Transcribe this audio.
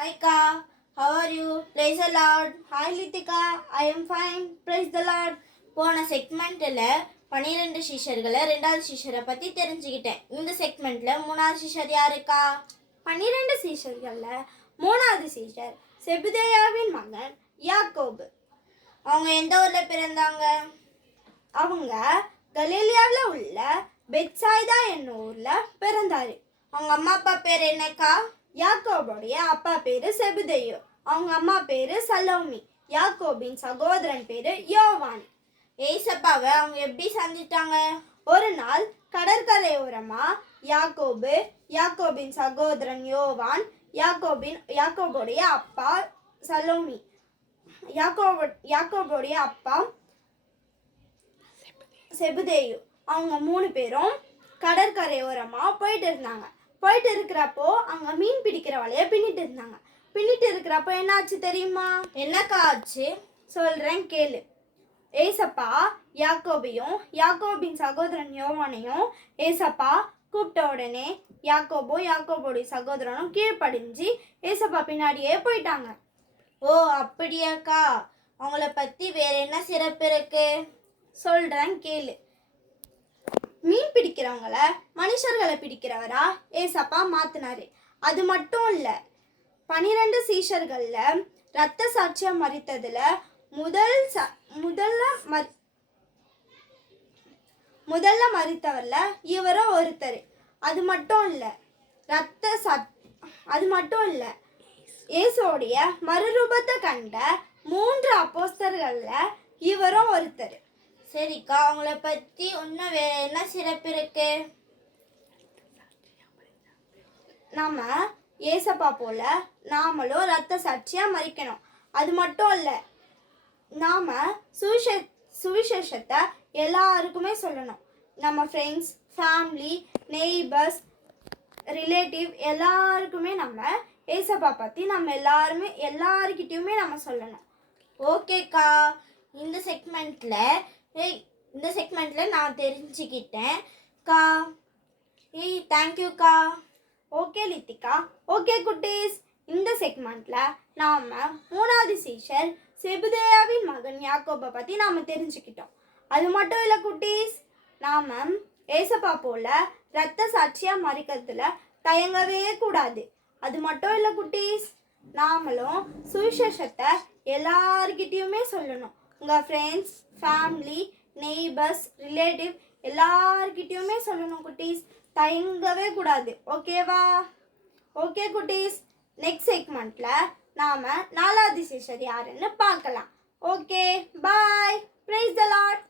Hi Ka, how are you? Praise the Lord. Hi Litika, I am fine. Praise the Lord. போன செக்மெண்ட்டில் பன்னிரெண்டு சிஷர்களை ரெண்டாவது சிஷரை பற்றி தெரிஞ்சுக்கிட்டேன் இந்த செக்மெண்ட்டில் மூணாவது சிஷர் யாருக்கா பன்னிரெண்டு சீஷர்களில் மூணாவது சீஷர் செபுதேயாவின் மகன் யாக்கோபு அவங்க எந்த ஊரில் பிறந்தாங்க அவங்க கலீலியாவில் உள்ள பெட்சாய்தா என்னும் ஊரில் பிறந்தாரு அவங்க அம்மா அப்பா பேர் என்னக்கா யாக்கோபுடைய அப்பா பேர் செபுதையோ. அவங்க அம்மா பேர் சலோமி. யாக்கோபின் சகோதரன் பேர் யோவான். ஏசப்பாவை அவங்க எப்படி சந்தித்தாங்க ஒரு நாள் கடற்கரையோரமா யாக்கோபு யாக்கோபின் சகோதரன் யோவான் யாக்கோபின் யாக்கோபுடைய அப்பா சலோமி. யாக்கோபு யாக்கோபுடைய அப்பா செபுதேயு. அவங்க மூணு பேரும் கடற்கரையோரமாக போயிட்டு இருந்தாங்க. போயிட்டு இருக்கிறப்போ அங்க மீன் பிடிக்கிற வலைய பின்னிட்டு இருந்தாங்க. பின்னிட்டு இருக்கிறப்போ என்னாச்சு தெரியுமா? என்னக்கா ஆச்சு? சொல்றேன் கேளு. ஏசப்பா யாக்கோபையும் யாக்கோபின் சகோதரன் யோவானையும் ஏசப்பா கூப்பிட்ட உடனே யாக்கோபோ யாக்கோபோடைய சகோதரனும் கீழ்ப்படிஞ்சு ஏசப்பா பின்னாடியே போயிட்டாங்க. ஓ அப்படியாக்கா. அவங்கள பத்தி வேற என்ன சிறப்பு இருக்கு? சொல்றேன் கேளு. பிடிக்கிறவங்கள மனுஷர்களை பிடிக்கிறவரா? ஏசப்பா மாத்தினாரு. அது மட்டும் இல்ல பனிரெண்டு சீஷர்கள்ல ரத்த சாட்சியம் மறித்ததுல முதல் ச முதல்ல மறி முதல்ல மறித்தவர்ல இவரும் ஒருத்தர். அது மட்டும் இல்ல ரத்த சா அது மட்டும் இல்ல இயேசுவோடைய மறுரூபத்தை கண்ட மூன்று அப்போஸ்தர்கள்ல இவரும் ஒருத்தர். சரிக்கா அவங்கள பத்தி இன்னும் வேற என்ன சிறப்பு இருக்கு? நாம ஏசப்பா போல நாமளும் ரத்த சாட்சியா மறிக்கணும். அது மட்டும் இல்ல நாம சுவிச சுவிசேஷத்தை எல்லாருக்குமே சொல்லணும். நம்ம ஃப்ரெண்ட்ஸ் ஃபேமிலி நெய்பர்ஸ் ரிலேட்டிவ் எல்லாருக்குமே நம்ம ஏசப்பா பற்றி நம்ம எல்லாருமே எல்லாருக்கிட்டேயுமே நம்ம சொல்லணும். ஓகேக்கா இந்த செக்மெண்ட்டில் இந்த செக்மெண்ட்டில் நான் தெரிஞ்சுக்கிட்டேன். கா. ஏய் தேங்க்யூக்கா ஓகே லித்திகா. ஓகே குட்டீஸ். இந்த செக்மெண்ட்டில் நாம் மூணாவது சீஷர் செபுதேயாவின் மகன் யாக்கோபை பற்றி நாம் தெரிஞ்சுக்கிட்டோம். அது மட்டும் இல்லை குட்டீஸ். நாம் ஏசப்பா போல ரத்த சாட்சியாக மறிக்கிறதுல தயங்கவே கூடாது. அது மட்டும் இல்லை குட்டீஸ். நாமளும் சுவிசேஷத்தை எல்லார்கிட்டயுமே சொல்லணும். உங்கள் ஃப்ரெண்ட்ஸ் ஃபேமிலி நெய்பர்ஸ் ரிலேட்டிவ் எல்லார்கிட்டயுமே சொல்லணும் குட்டீஸ். தயங்கவே கூடாது. ஓகேவா ஓகே குட்டீஸ். நெக்ஸ்ட் செக்மெண்ட்டில் நாம் நாலாவது சிஷர் யாருன்னு பார்க்கலாம். Okay bye price the lot